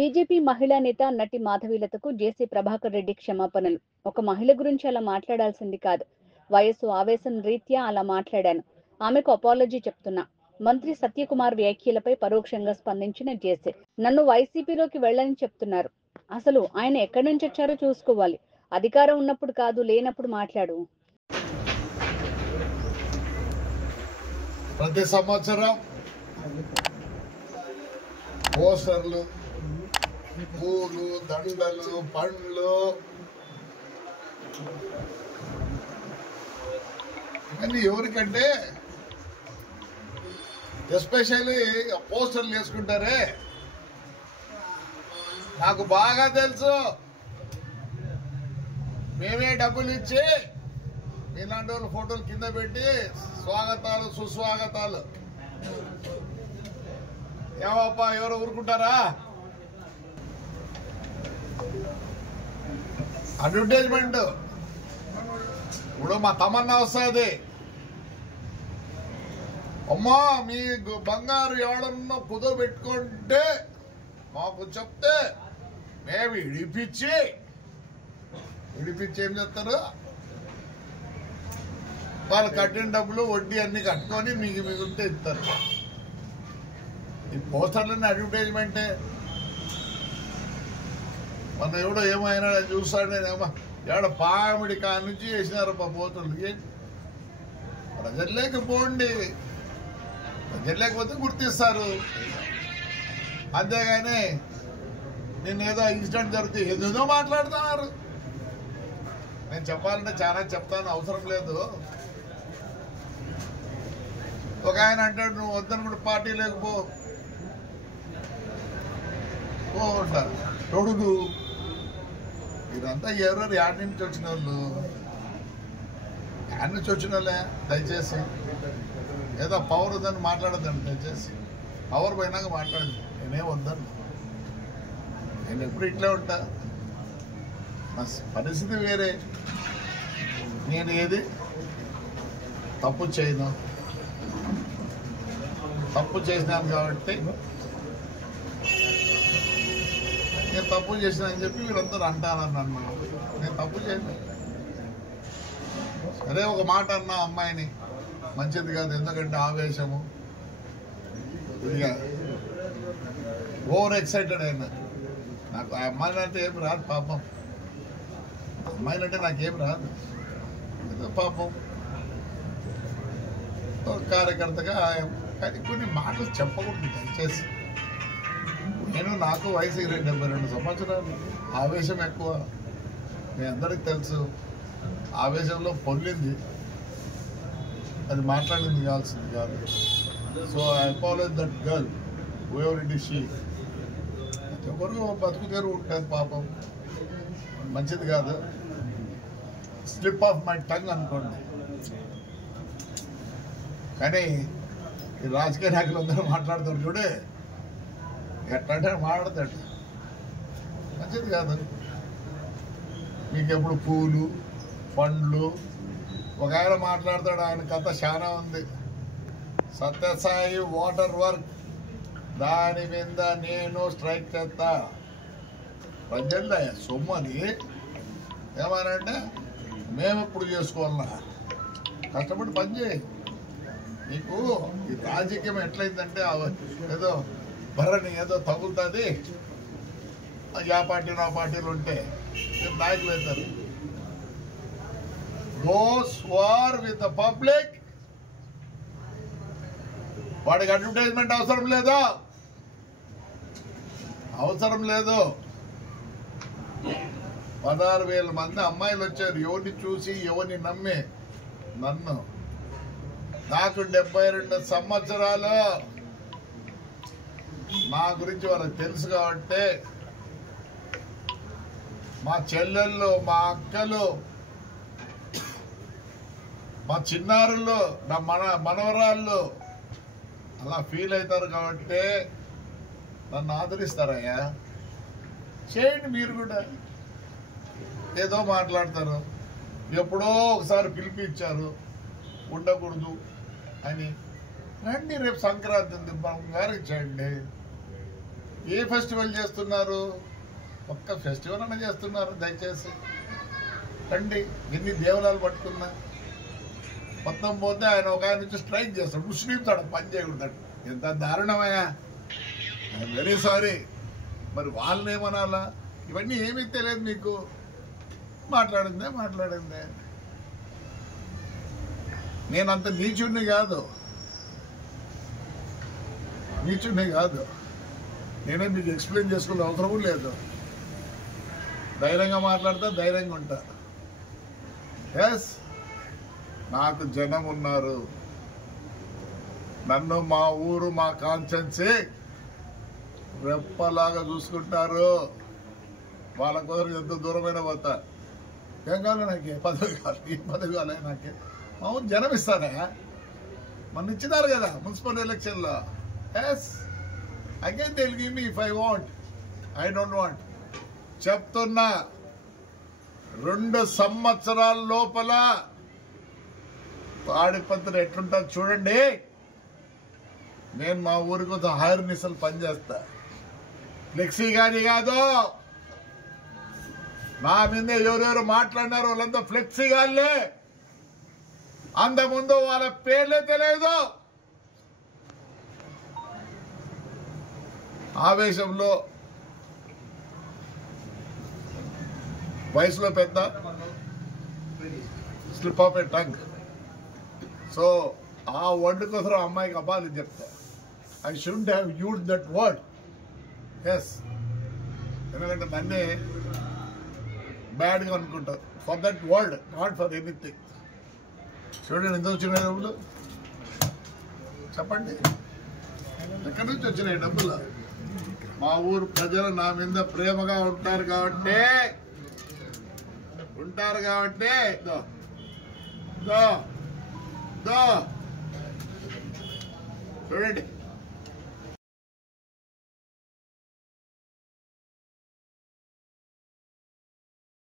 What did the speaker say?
BJP మహిళా నేత నటి మాధవీలతకు జేసీ ప్రభాకర్ రెడ్డి క్షమాపణలు. ఒక మహిళ గురించి అలా మాట్లాడాల్సింది కాదు. వయస్సు ఆవేశం రీత్యా అలా మాట్లాడాను. ఆమెకు అపాలజీ చెప్తున్నా. మంత్రి సత్యకుమార్ వ్యాఖ్యలపై పరోక్షంగా స్పందించిన జేసీ, నన్ను వైసీపీలోకి వెళ్ళని చెప్తున్నారు. అసలు ఆయన ఎక్కడి నుంచి వచ్చారో చూసుకోవాలి. అధికారం ఉన్నప్పుడు కాదు, లేనప్పుడు మాట్లాడు. ప్రతి సంవత్సరం పోస్టర్లు, పూలు, దండలు, పండ్లు ఇవన్నీ ఎవరికంటే ఎస్పెషల్లీ పోస్టర్లు వేసుకుంటారే, నాకు బాగా తెలుసు. మేమే డబ్బులు ఇచ్చి మీలాంటి వాళ్ళు ఫోటోలు కింద పెట్టి స్వాగతాలు సుస్వాగతాలు. ఏమప్పా ఎవరు ఊరుకుంటారా? అడ్వర్టైజ్మెంట్ ఇప్పుడు మా తమన్నా వస్తుంది, అమ్మా మీ బంగారు ఎవడన్నా కుదో పెట్టుకుంటే మాకు చెప్తే మేము ఇడిపించి ఏం చేస్తారు, వాళ్ళు కట్టిన డబ్బులు వడ్డీ అన్ని కట్టుకొని మీకు మిగులుతే ఇస్తారు. ఈ పోస్టర్లన్నీ అడ్వర్టైజ్మెంటే. మన ఎవడో ఏమైనా చూస్తాడు, నేనేమో ఎవడ పామిడి కాడి నుంచి వేసినారు మా పోస్టర్లు. ప్రజల్లోకి పోండి, ప్రజల్లేకపోతే గుర్తిస్తారు. అంతేగాని నేనేదో ఇన్సిడెంట్ జరిగితే ఏదేదో మాట్లాడుతున్నారు. నేను చెప్పాలంటే చాలా చెప్తాను, అవసరం లేదు. ఒక ఆయన అంటాడు, నువ్వు వద్దని కూడా పార్టీ లేకపో ఉంటారు. తొడుగు మీరంతా ఎవరెవరు యాడ్ నుంచి వచ్చిన వాళ్ళు, యాడ్ నుంచి వచ్చిన వాళ్ళే. దయచేసి ఏదో పవర్ ఉందని మాట్లాడద్దండి. దయచేసి పవర్ పోయినాక మాట్లాడదు. నేనే వద్దాను, నేను ఎప్పుడు ఇట్లే ఉంటా. నా పరిస్థితి వేరే. నేను ఏది తప్పు చేయను, తప్పు చేసినాను కాబట్టి నేను తప్పు చేసిన అని చెప్పి వీరందరూ అంటానన్నాను. నేను తప్పు చేయను. అరే ఒక మాట అన్నా అమ్మాయిని, మంచిది కాదు. ఎందుకంటే ఆవేశము, ఇదిగా ఓవర్ ఎక్సైటెడ్ అయినా. నాకు ఆ అమ్మాయిని అంటే ఏం రాదు పాపం. అమ్మాయిని అంటే నాకేం రాదు. ఏదో పాపం కార్యకర్తగా. కానీ కొన్ని మాటలు చెప్పకూడదు దయచేసి. నాకు వయసు 72 సంవత్సరాలు. ఆవేశం ఎక్కువ, మీ అందరికి తెలుసు. ఆవేశంలో పొల్లింది, అది మాట్లాడింది కావాల్సింది కాదు. So I apologise that girl, whoever it is she. ఎవరు బతుకు తెరువు ఉంటుంది పాపం, మంచిది కాదు. స్లిప్ ఆఫ్ మై టంగ్ అనుకోండి. కానీ ఈ రాజకీయ నాయకులు అందరూ మాట్లాడతారు చూడే, ఎట్లంటే మాట్లాడతాడు, మంచిది కాదు. మీకు ఎప్పుడు పూలు పండ్లు. ఒక ఆయన మాట్లాడతాడు, ఆయన కథ చాలా ఉంది. సత్యసాయి వాటర్ వర్క్, దాని మీద నేను స్ట్రైక్ చేస్తా. ప్రజల సొమ్ము అది. ఏమనంటే మేము ఎప్పుడు చేసుకోవాలన్నా కష్టపడి పనిచేయి. నీకు ఈ రాజకీయం ఎట్లయిందంటే ఏదో భరణి ఏదో తగులుతుంది. ఆ పార్టీ నా పార్టీలు ఉంటే నాయకులు అవుతారు. Those who are with the public, వాడికి అడ్వర్టైజ్మెంట్ అవసరం లేదు, అవసరం లేదు. 16,000 మంది అమ్మాయిలు వచ్చారు. ఎవరిని చూసి ఎవరిని నమ్మి? నన్ను. నాకు 72 సంవత్సరాలు. నా గురించి వాళ్ళకి తెలుసు కాబట్టి మా చెల్లెళ్ళు, మా అక్కలు, మా చిన్నారులు, నా మనవరాళ్ళు అలా ఫీల్ అవుతారు కాబట్టి నన్ను ఆదరిస్తారయ్యా. చేయండి మీరు కూడా. ఏదో మాట్లాడతారు. ఎప్పుడో ఒకసారి పిలిపించారు, ఉండకూడదు అని. రండి, రేపు సంక్రాంతి ఉంది, బంగారు చేయండి. ఏ ఫెస్టివల్ చేస్తున్నారు? ఒక్క ఫెస్టివల్ అన్న చేస్తున్నారు? దయచేసి రండి. ఎన్ని దేవాలయాలు పట్టుకున్నా మొత్తం పోతే ఆయన ఒక ఆయన నుంచి స్ట్రైక్ చేస్తాడు. ముస్లింస్ ఆడ పని చేయకూడదు. ఎంత దారుణమయ్యా! I'm very sorry. మరి వాళ్ళనేమనాలా? ఇవన్నీ ఏమీ తెలియదు మీకు. మాట్లాడిందే. నేనంత నీచుడిని కాదు. నేనే మీకు ఎక్స్ప్లెయిన్ చేసుకునే అవసరము లేదు. ధైర్యంగా మాట్లాడతా, ధైర్యంగా ఉంటా. ఎస్, నాకు జనం ఉన్నారు. నన్ను మా ఊరు, మా కాన్స్టిట్యున్సీ రెప్పలాగా చూసుకుంటారు. వాళ్ళ కుదరదు. ఎంత దూరమైన పోతా. ఏం కావాలి నాకే? పదవి కావాలి. ఈ పదవి కావాలి నాకే? మా ఊరు జనం ఇస్తారా? మొన్న ఇచ్చినారు కదా మున్సిపల్ ఎలక్షన్లో. Yes, again they will give me if I want. I don't want. చెప్తున్నా, 2 సంవత్సరాల లోపల తాడిపత్రి ఎట్లుంటుంది చూడండి. నేను మా ఊరి కోసం హైర్ నిసలు పనిచేస్తా. ఫ్లెక్సీ గాని కాదు. నా మీద ఎవరెవరు మాట్లాడినారు వాళ్ళంతా ఫ్లెక్సీ గానిలే. అంతకుముందు వాళ్ళ పేర్లే తెలియదు. ఆవేశంలో, వయసులో పెద్ద, slip of a tongue. So ఆ వర్డ్ కోసం అమ్మాయికి అపాలి చెప్తా. I should have used that word. Yes, ఎందుకంటే నన్నే బ్యాడ్గా అనుకుంటారు. For that word, not for anything. చూడండి ఎంత వచ్చినాయి డబ్బులు చెప్పండి. ఎక్కడి నుంచి వచ్చినాయి డబ్బులు? మా ఊరు ప్రజలు నా మీద ప్రేమగా ఉంటారు కాబట్టి చూడండి.